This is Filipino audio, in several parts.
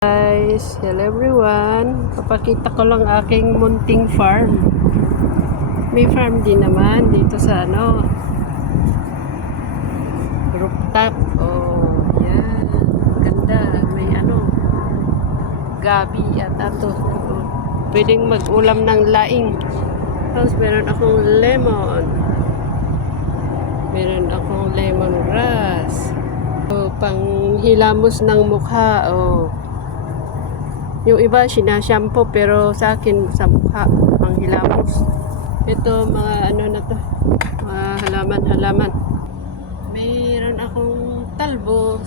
Guys, hello everyone. Papakita ko lang aking munting farm. May farm din naman dito sa rooftop. Oh, yan. Ganda. May gabi at ato. Pwedeng mag-ulam ng laing. Tapos meron akong lemon. Meron akong lemongrass. Oh, panghilamos ng mukha. Oh. Yung iba sinashampoo pero sa akin sa mukha panghilamos. Ito mga na to, mga halaman. Mayroon akong talbos,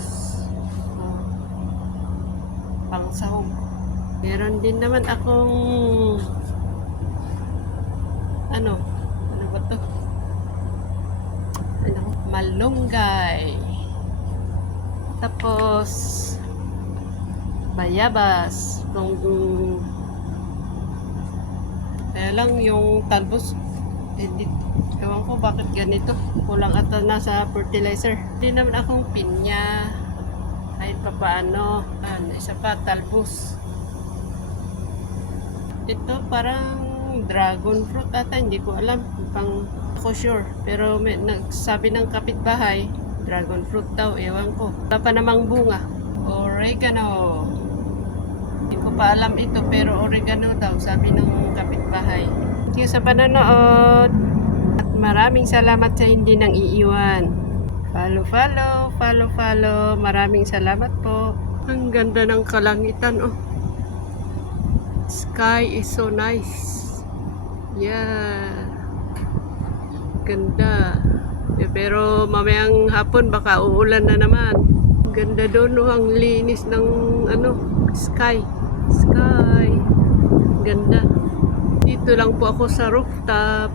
pangsahog. Meron din naman akong ano ba to? Malunggay. Tapos bayabas. Kaya lang yung talbos ewan ko bakit ganito, kulang ata na sa fertilizer. Hindi naman akong pinya kahit pa paano. Isa pa talbos. Ito parang dragon fruit ata, hindi ko alam, pang ako sure, pero may nagsabi ng kapitbahay dragon fruit daw, ewan ko. Wala pa namang bunga. Oregano. Hindi ko pa alam ito pero oregano daw sabi ng kapitbahay. Thank you sa panonood at maraming salamat sa hindi nang iiwan. Follow. Maraming salamat po. Ang ganda ng kalangitan, oh. Sky is so nice. Yeah. Ganda. Pero mamayang hapon baka uulan na naman. Ganda doon, oh, ang linis ng sky. Ganda. Dito lang po ako sa rooftop.